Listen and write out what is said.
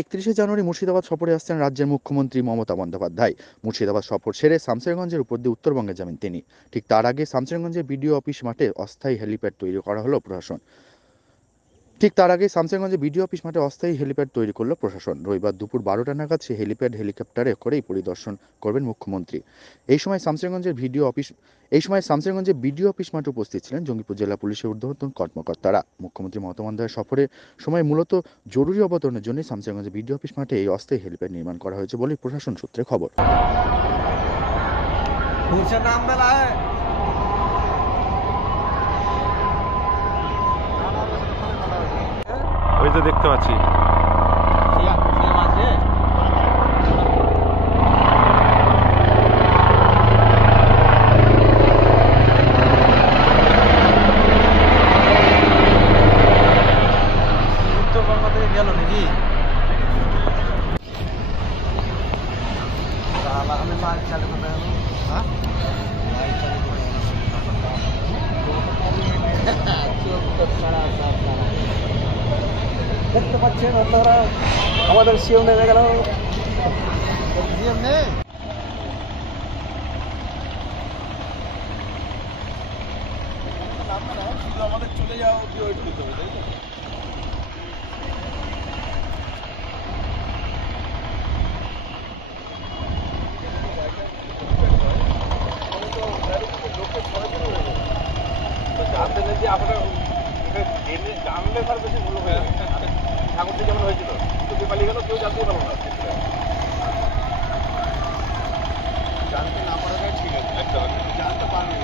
31 জানুয়ারি মুর্শিদাবাদ সফরে আসছেন রাজ্যের মুখ্যমন্ত্রী মমতা বন্দ্যোপাধ্যায়। মুর্শিদাবাদ সফর সেরে শামসেরগঞ্জের উপর দিয়ে উত্তরবঙ্গে যাবেন তিনি। ঠিক তার আগে শামসেরগঞ্জের বিডিও অফিস মাঠে অস্থায়ী হেলিপ্যাড তৈরি করা হলো প্রশাসন। অস্থায়ী হেলিপ্যাড তৈরি করল প্রশাসন। রবিবার দুপুর 12টা নাগাদ সেই হেলিকপ্টারে করেই পরিদর্শন করবেন মুখ্যমন্ত্রী। এই সময় শামসেরগঞ্জের বিডিও অফিস মাঠে উপস্থিত ছিলেন জঙ্গিপুর জেলা পুলিশের ঊর্ধ্বতন কর্মকর্তারা। মুখ্যমন্ত্রী মমতা বন্দ্যোপাধ্যায়ের সফরের সময় মূলত জরুরি অবতরণের জন্য শামসেরগঞ্জের বিডিও অফিস মাঠে এই অস্থায়ী হেলিপ্যাড নির্মাণ করা হয়েছে বলে প্রশাসন সূত্রে খবর। ওই তো দেখতে পাচ্ছি। উত্তরবঙ্গ থেকে গেল নাকি? আমি লাইট চালু করতে হবে। হ্যাঁ, লাইট চালু করতে দেখতে পাচ্ছেন আপনারা, আমাদের সিএম নেমে গেল। সিএম নেই, আমাদের চলে যাওয়া অব্দি ওয়েট করতে হবে, তাই তো? জানতে নেই যে আপনারা জানলে তার বেশি ভুল হয়ে যাবে। ঠাকুরজি যেমন হয়েছিল, কিন্তু পালিয়ে গেল, কেউ জানতেই পারলো না। জানতে না পারাটাই ঠিক আছে, জানতে পারবে।